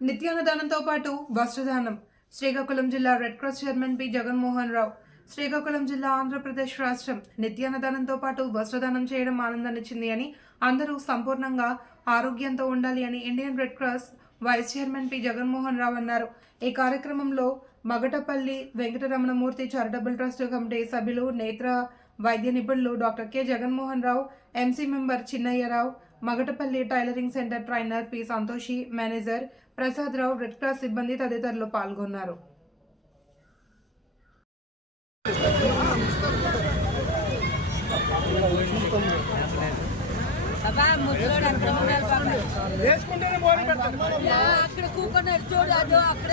నిత్యాన్నదానంతో పాటు వస్త్రదానం. శ్రీకాకుళం జిల్లా red cross chairman P Jaganmohan Rao. Srikakulam జిల్లా ఆంధ్రప్రదేశ్ రాష్ట్రం నిత్యాన్నదానంతో పాటు వస్త్రదానం చేయడం ఆనందాన్నిచ్చింది అని, అందరూ సంపూర్ణంగా ఆరోగ్యంతో ఉండాలి అని Indian red cross vice chairman P Jaganmohan Rao అన్నారు. ఈ కార్యక్రమంలో Magatapalli Venkataramanamurthy charitable trust committee సభ్యులు, నేత్ర వైద్య నిపుణులు doctor K Jaganmohan Rao, MC member Chinnayyarao, Magatapalli tailoring centre trainer P Santoshi, manager Prasad Rao, red cross సిబ్బంది తదితరులు పాల్గొన్నారు. అక్కడ కూకున్నారు చూడు, అదో అక్కడ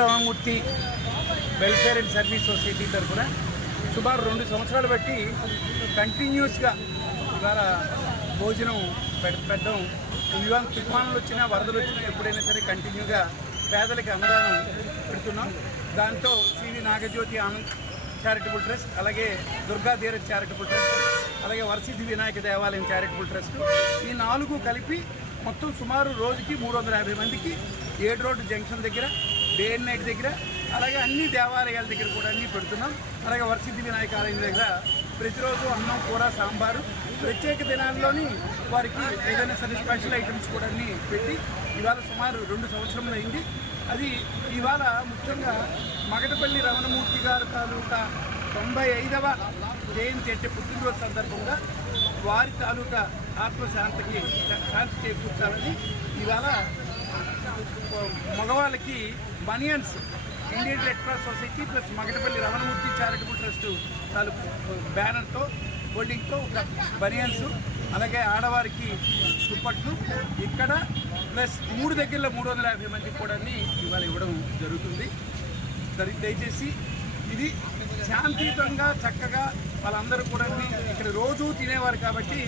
Ramanamurthy welfare and service society తరఫున సుమారు 2 సంవత్సరాలు బట్టి కంటిన్యూస్గా ఇవాళ భోజనం పెట్టడం, ఇవాళ తుఫానులు వచ్చినా వరదలు వచ్చినా ఎప్పుడైనా సరే కంటిన్యూగా పేదలకి అన్నదానం పెడుతున్నాం. దాంతో CV Nagajyothi Anand charitable trust, అలాగే దుర్గా ధీరజ్ చారిటబుల్ ట్రస్ట్, అలాగే వరసిద్ధి వినాయక దేవాలయం చారిటబుల్ ట్రస్ట్, ఈ 4 కలిపి మొత్తం సుమారు రోజుకి 350 మందికి 7 రోడ్డు జంక్షన్ దగ్గర, డే అండ్ నైట్ దగ్గర, అలాగే అన్ని దేవాలయాల దగ్గర కూడా అన్నీ పెడుతున్నాం. అలాగే వరసిద్ధి వినాయక ఆలయం దగ్గర ప్రతిరోజు అన్నం, కూర, సాంబారు, ప్రత్యేక దినాల్లోని వారికి ఏదైనా సరే స్పెషల్ ఐటమ్స్ కూడా అన్నీ పెట్టి ఇవాళ సుమారు 2 సంవత్సరములు అయింది. అది ఇవాళ ముఖ్యంగా మగటపల్లి రమణమూర్తి గారు తాలూకా 95వ జయంతి అంటే పుట్టినరోజు సందర్భంగా వారి తాలూకా ఆత్మశాంతికి శాంతి చేకూర్చాలని ఇవాళ మగవాళ్ళకి banians Indian red cross society plus Magatapalli Ramanamurthy charitable trust తాలూకు బ్యానర్తో హోల్డింగ్తో ఒక బనియన్స్, అలాగే ఆడవారికి దుప్పట్లు ఇక్కడ ప్లస్ 3 దగ్గరలో 350 మందికి కూడా ఇవాళ ఇవ్వడం జరుగుతుంది. దయచేసి ఇది శాంతియుతంగా చక్కగా వాళ్ళందరూ కూడా ఇక్కడ రోజు తినేవారు కాబట్టి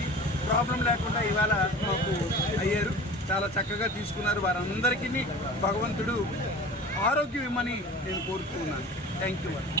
ప్రాబ్లం లేకుండా ఇవాళ మాకు అయ్యారు. చాలా చక్కగా తీసుకున్నారు. వారందరికీ భగవంతుడు ఆరోగ్యం ఇమ్మని నేను కోరుతున్నాను. Thank you.